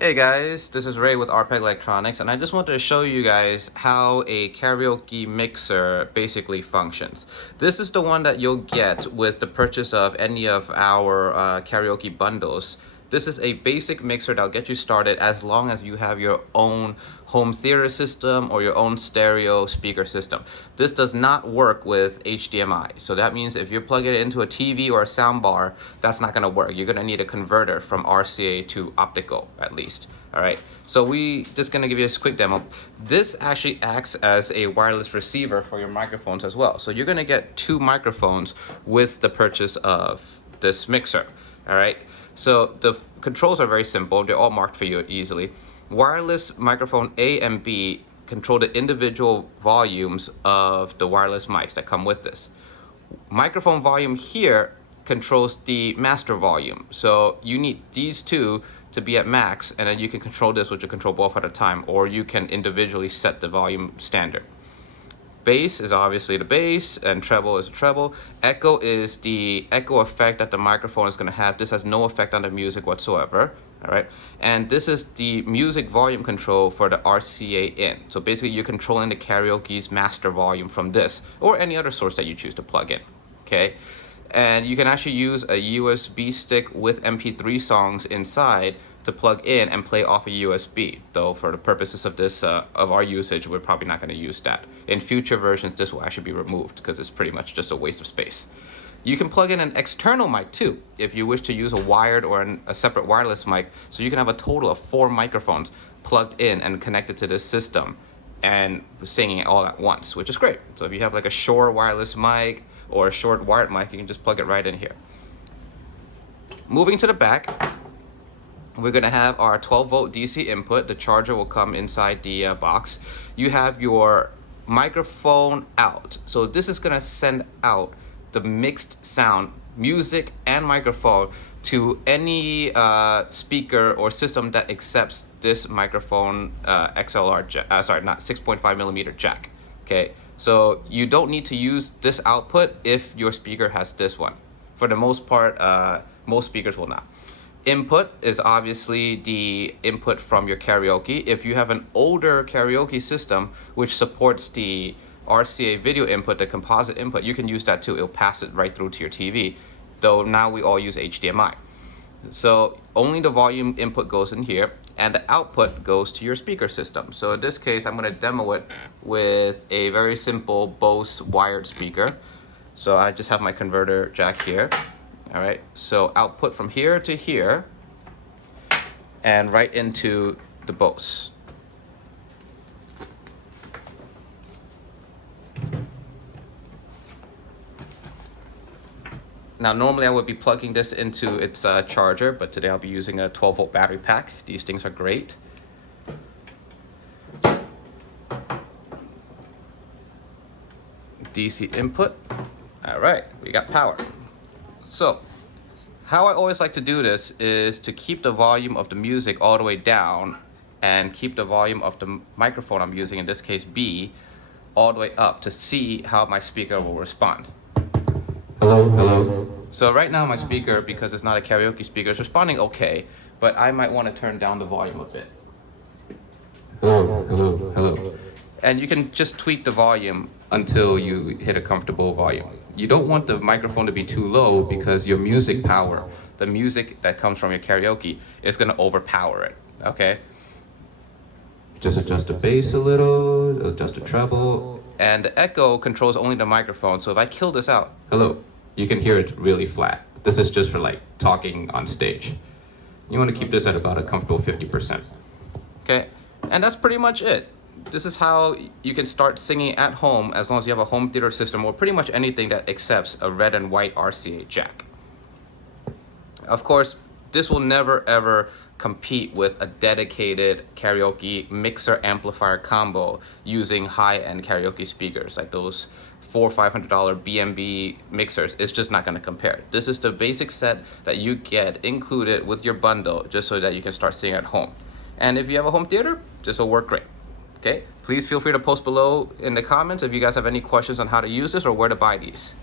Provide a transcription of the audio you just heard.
Hey guys, this is Ray with RPEG Electronics, and I just wanted to show you guys how a karaoke mixer basically functions. This is the one that you'll get with the purchase of any of our karaoke bundles. This is a basic mixer that'll get you started as long as you have your own home theater system or your own stereo speaker system. This does not work with HDMI. So that means if you're plugging it into a TV or a soundbar, that's not going to work. You're going to need a converter from RCA to optical at least. All right, so we just going to give you a quick demo. This actually acts as a wireless receiver for your microphones as well. So you're going to get two microphones with the purchase of this mixer. All right, so the controls are very simple. They're all marked for you easily. Wireless microphone A and B control the individual volumes of the wireless mics that come with this. Microphone volume here controls the master volume. So you need these two to be at max, and then you can control this, which will control both at a time, or you can individually set the volume standard. Bass is obviously the bass, and treble is the treble. Echo is the echo effect that the microphone is going to have. This has no effect on the music whatsoever. All right, and this is the music volume control for the RCA in. So basically, you're controlling the karaoke's master volume from this or any other source that you choose to plug in. Okay, and you can actually use a USB stick with MP3 songs inside to plug in and play off a USB. Though for the purposes of this of our usage, we're probably not going to use that. In future versions, this will actually be removed because it's pretty much just a waste of space. You can plug in an external mic too if you wish to use a wired or a separate wireless mic. So you can have a total of 4 microphones plugged in and connected to this system and singing it all at once, which is great. So if you have like a Shure wireless mic or a short wired mic, you can just plug it right in here. Moving to the back, we're going to have our 12-volt DC input. The charger will come inside the box. You have your microphone out. So this is going to send out the mixed sound, music and microphone, to any speaker or system that accepts this microphone XLR jack, not 6.5 millimeter jack. Okay, so you don't need to use this output if your speaker has this one. For the most part, most speakers will not. Input is obviously the input from your karaoke. If you have an older karaoke system which supports the RCA video input, the composite input, you can use that too. It'll pass it right through to your TV, though now we all use HDMI. So only the volume input goes in here, and the output goes to your speaker system. So in this case, I'm going to demo it with a very simple Bose wired speaker. So I just have my converter jack here. All right, so output from here to here and right into the Bose. Now, normally I would be plugging this into its charger, but today I'll be using a 12-volt battery pack. These things are great. DC input. All right, we got power. So, how I always like to do this is to keep the volume of the music all the way down and keep the volume of the microphone I'm using, in this case B, all the way up to see how my speaker will respond. Hello, hello. So right now my speaker, because it's not a karaoke speaker, is responding okay, but I might want to turn down the volume a bit. Hello, hello, hello. And you can just tweak the volume until you hit a comfortable volume. You don't want the microphone to be too low because your music power, the music that comes from your karaoke, is going to overpower it, okay? Just adjust the bass a little, adjust the treble. And the echo controls only the microphone, so if I kill this out, Hello, you can hear it really flat. This is just for like talking on stage. You want to keep this at about a comfortable 50%. okay? And that's pretty much it. This is how you can start singing at home as long as you have a home theater system or pretty much anything that accepts a red and white RCA jack. Of course, this will never ever compete with a dedicated karaoke mixer amplifier combo using high-end karaoke speakers like those $400 or $500 BMB mixers. It's just not going to compare. This is the basic set that you get included with your bundle just so that you can start singing at home. And if you have a home theater, this will work great. Okay, please feel free to post below in the comments if you guys have any questions on how to use this or where to buy these.